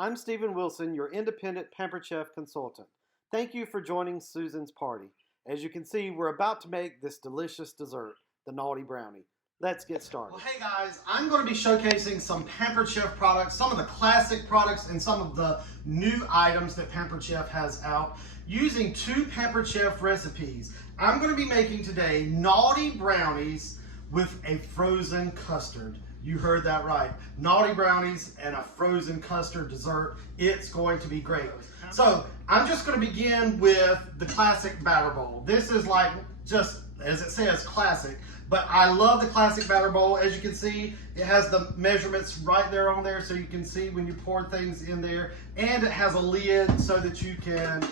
I'm Stephen Wilson, your independent Pampered Chef consultant. Thank you for joining Susan's party. As you can see, we're about to make this delicious dessert, the Naughty Brownie. Let's get started. Well, hey guys, I'm going to be showcasing some Pampered Chef products, some of the classic products and some of the new items that Pampered Chef has out using two Pampered Chef recipes. I'm going to be making today Naughty Brownies with a frozen custard. You heard that right. Naughty Brownies and a frozen custard dessert. It's going to be great. So I'm just going to begin with the classic batter bowl. This is like, just as it says, classic. But I love the classic batter bowl. As you can see, it has the measurements right there on there so you can see when you pour things in there. And it has a lid so that you can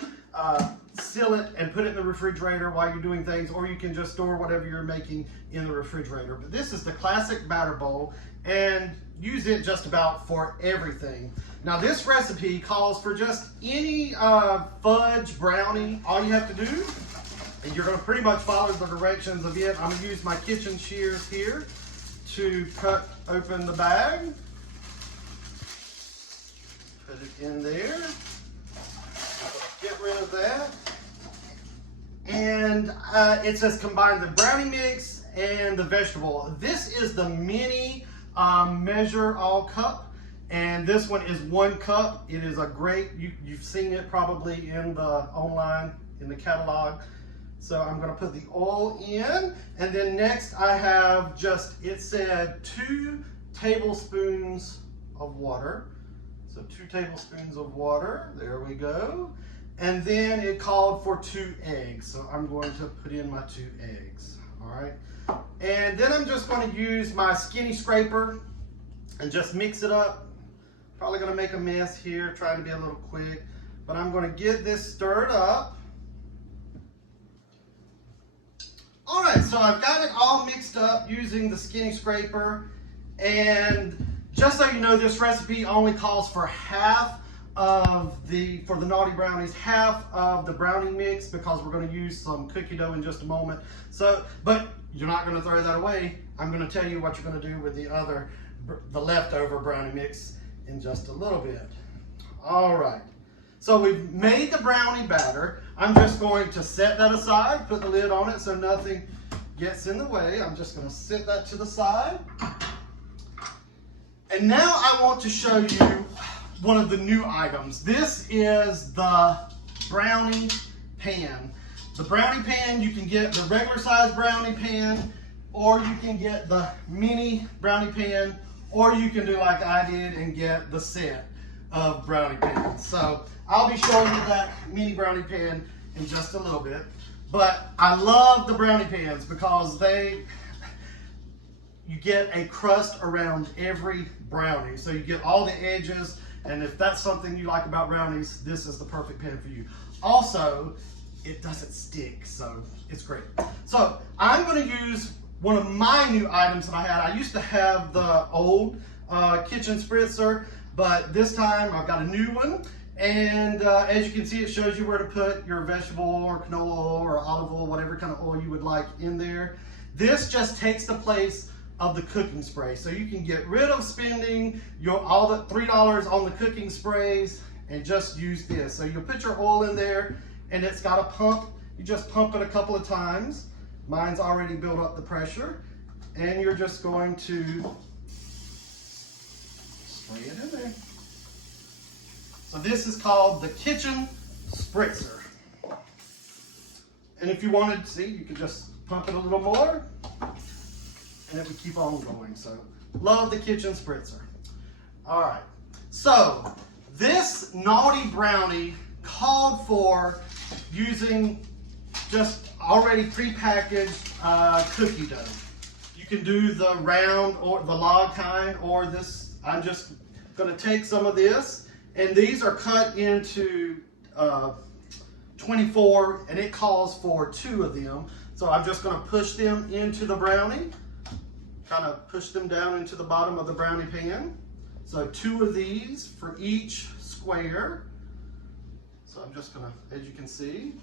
seal it and put it in the refrigerator while you're doing things, or you can just store whatever you're making in the refrigerator. But this is the classic batter bowl and use it just about for everything. Now this recipe calls for just any fudge brownie. All you have to do, and you're going to pretty much follow the directions of it. I'm going to use my kitchen shears here to cut open the bag. Put it in there. Get rid of that. And it says combine the brownie mix and the vegetable. This is the mini measure all cup. And this one is 1 cup. It is a great, you've seen it probably in the online, in the catalog. So I'm going to put the oil in, and then next I have just, it said 2 tablespoons of water. So 2 tablespoons of water, there we go. And then it called for 2 eggs. So I'm going to put in my 2 eggs, all right? And then I'm just going to use my skinny scraper and just mix it up. Probably going to make a mess here, trying to be a little quick, but I'm going to get this stirred up. All right, so I've got it all mixed up using the skinny scraper. And just so you know, this recipe only calls for half of for the Naughty Brownies, half of the brownie mix, because we're going to use some cookie dough in just a moment. So, but you're not going to throw that away. I'm going to tell you what you're going to do with the leftover brownie mix in just a little bit. All right. So we've made the brownie batter. I'm just going to set that aside, put the lid on it so nothing gets in the way. I'm just going to set that to the side. And now I want to show you one of the new items. This is the brownie pan. The brownie pan, you can get the regular size brownie pan, or you can get the mini brownie pan, or you can do like I did and get the set of brownie pans. So I'll be showing you that mini brownie pan in just a little bit. But I love the brownie pans because you get a crust around every brownie. So you get all the edges, and if that's something you like about brownies, this is the perfect pan for you. Also, it doesn't stick, so it's great. So I'm going to use one of my new items that I had. I used to have the old kitchen spritzer, but this time I've got a new one. And as you can see, it shows you where to put your vegetable or canola oil or olive oil, whatever kind of oil you would like in there. This just takes the place of the cooking spray. So you can get rid of spending all the $3 on the cooking sprays and just use this. So you'll put your oil in there, and it's got a pump. You just pump it a couple of times. Mine's already built up the pressure, and you're just going to spray it in there. So this is called the kitchen spritzer. And if you wanted to see, you could just pump it a little more, and it would keep on going. So love the kitchen spritzer. All right, so this Naughty Brownie called for using just already prepackaged cookie dough. You can do the round or the log kind, or this. I'm just going to take some of this, and these are cut into 24, and it calls for 2 of them. So I'm just going to push them into the brownie, kind of push them down into the bottom of the brownie pan. So 2 of these for each square. So I'm just going to, as you can see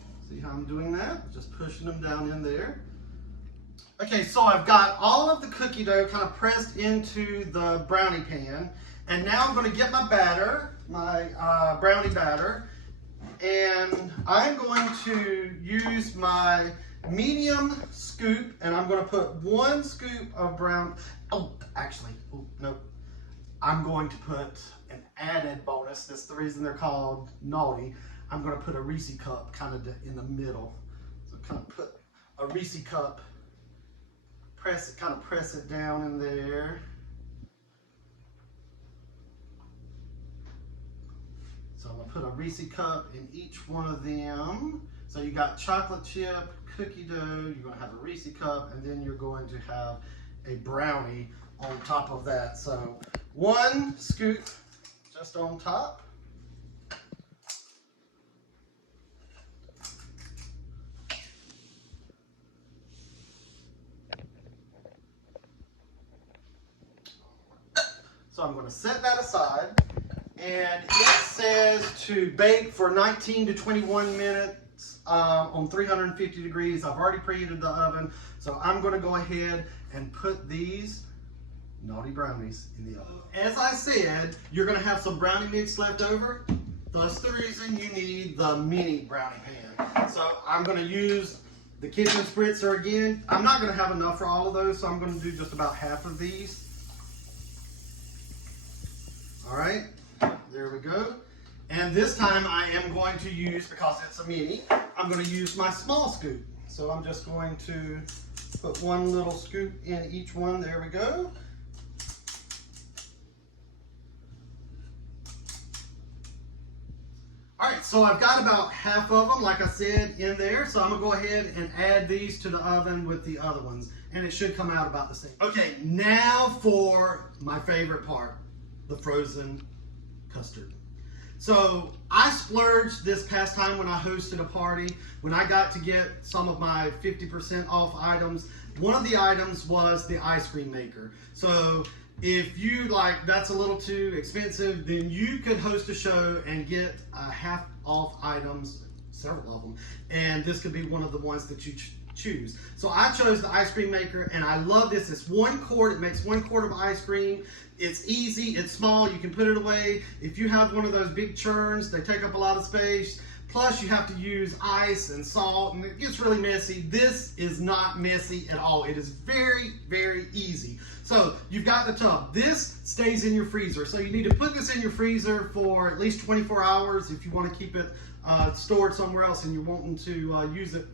how I'm doing that? Just pushing them down in there. Okay, so I've got all of the cookie dough kind of pressed into the brownie pan, and now I'm going to get my batter my brownie batter, and I'm going to use my medium scoop, and I'm going to put 1 scoop of no. I'm going to put an added bonus. That's the reason they're called naughty. I'm going to put a Reese cup kind of in the middle. So kind of put a Reese cup, press it down in there. So I'm going to put a Reese cup in each one of them. So you got chocolate chip, cookie dough, you're going to have a Reese cup, and then you're going to have a brownie on top of that. So 1 scoop just on top. So I'm going to set that aside, and it says to bake for 19 to 21 minutes on 350 degrees. I've already preheated the oven, so I'm going to go ahead and put these naughty brownies in the oven. As I said, you're going to have some brownie mix left over. That's the reason you need the mini brownie pan. So I'm going to use the kitchen spritzer again. I'm not going to have enough for all of those, so I'm going to do just about half of these. All right, there we go. And this time I am going to use, because it's a mini, I'm going to use my small scoop. So I'm just going to put 1 little scoop in each one. There we go. All right, so I've got about half of them, like I said, in there. So I'm gonna go ahead and add these to the oven with the other ones, and it should come out about the same. Okay, now for my favorite part, the frozen custard. So I splurged this past time when I hosted a party, when I got to get some of my 50% off items. One of the items was the ice cream maker. So if you like, that's a little too expensive, then you could host a show and get half off items, several of them, and this could be one of the ones that you choose. So I chose the ice cream maker, and I love this. It's 1 quart. It makes 1 quart of ice cream. It's easy, it's small, you can put it away. If you have one of those big churns, they take up a lot of space. Plus you have to use ice and salt, and it gets really messy. This is not messy at all. It is very, very easy. So you've got the tub. This stays in your freezer. So you need to put this in your freezer for at least 24 hours if you want to keep it stored somewhere else and you're wanting to use it.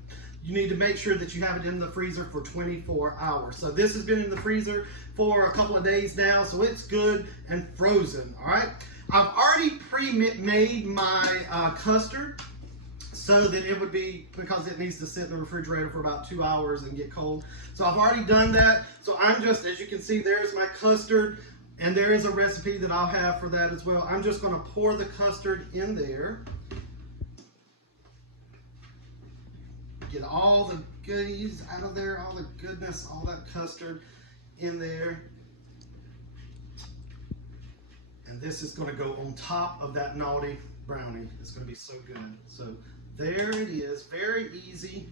You need to make sure that you have it in the freezer for 24 hours. So this has been in the freezer for a couple of days now, so it's good and frozen, all right? I've already pre-made my custard so that it would be, because it needs to sit in the refrigerator for about 2 hours and get cold. So I've already done that. So I'm just, as you can see, there's my custard, and there is a recipe that I'll have for that as well. I'm just gonna pour the custard in there. Get all the goodies out of there, all the goodness, all that custard in there. And this is going to go on top of that naughty brownie. It's going to be so good. So there it is, very easy.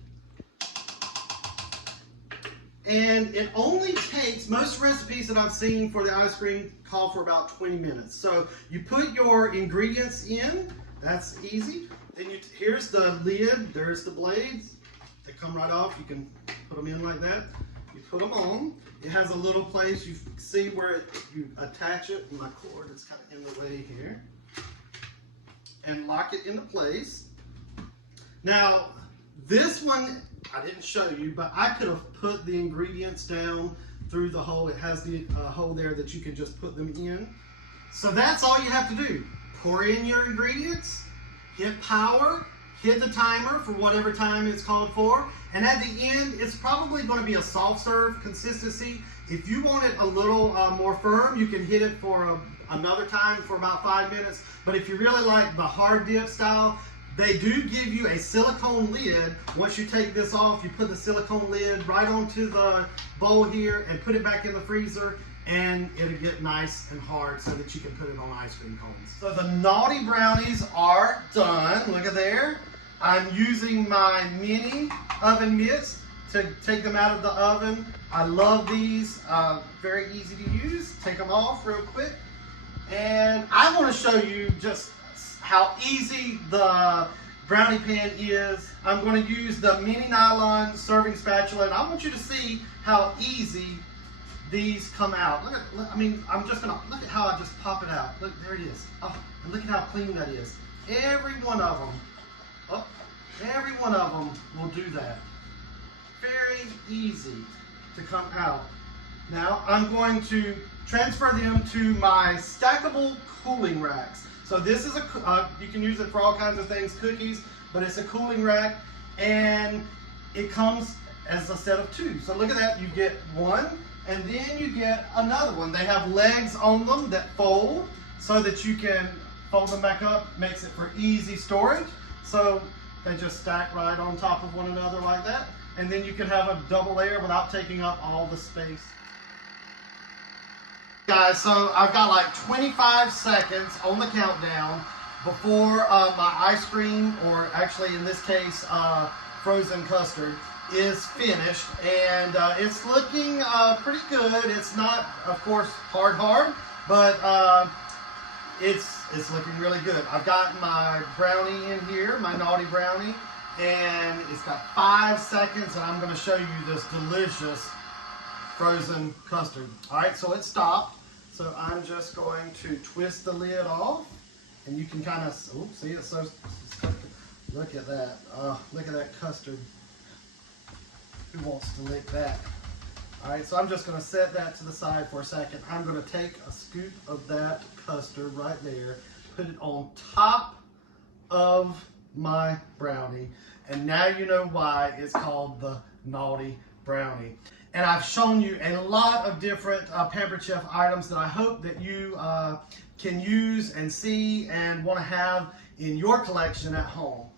And it only takes, most recipes that I've seen for the ice cream call for about 20 minutes. So you put your ingredients in, that's easy. Then here's the lid, there's the blades. They come right off. You can put them in like that. You put them on. It has a little place you see where you attach it. My cord is kind of in the way here. And lock it into place. Now, this one I didn't show you, but I could have put the ingredients down through the hole. It has the hole there that you can just put them in. So that's all you have to do. Pour in your ingredients, hit power, hit the timer for whatever time it's called for, and at the end, it's probably going to be a soft serve consistency. If you want it a little more firm, you can hit it for another time for about 5 minutes. But if you really like the hard dip style, they do give you a silicone lid. Once you take this off, you put the silicone lid right onto the bowl here and put it back in the freezer, and it'll get nice and hard so that you can put it on ice cream cones. So the naughty brownies are done. Look at there. I'm using my mini oven mitts to take them out of the oven. I love these, very easy to use. Take them off real quick, And I want to show you just how easy the brownie pan is. I'm going to use the mini nylon serving spatula, and I want you to see how easy these come out. Look at, I'm just gonna, look at how I just pop it out. Look, there it is. Oh, and look at how clean that is. Every one of them, every one of them will do that. Very easy to come out. Now I'm going to transfer them to my stackable cooling racks. So this is you can use it for all kinds of things, cookies, but it's a cooling rack, and it comes as a set of two. So look at that, you get one, and then you get another one. They have legs on them that fold so that you can fold them back up, makes it for easy storage. So they just stack right on top of one another like that. And then you can have a double layer without taking up all the space. Guys, so I've got like 25 seconds on the countdown before my ice cream, or actually in this case, frozen custard, is finished, and it's looking pretty good. It's not, of course, hard, but it's looking really good. I've got my brownie in here, my naughty brownie, and it's got 5 seconds, and I'm going to show you this delicious frozen custard. All right, so it stopped. So I'm just going to twist the lid off, and you can kind of, see, it's so, look at that. Look at that custard. Who wants to lick that? All right, so I'm just gonna set that to the side for a second. I'm gonna take a scoop of that custard right there, put it on top of my brownie, and now you know why it's called the Naughty Brownie. And I've shown you a lot of different Pampered Chef items that I hope that you can use and see and want to have in your collection at home.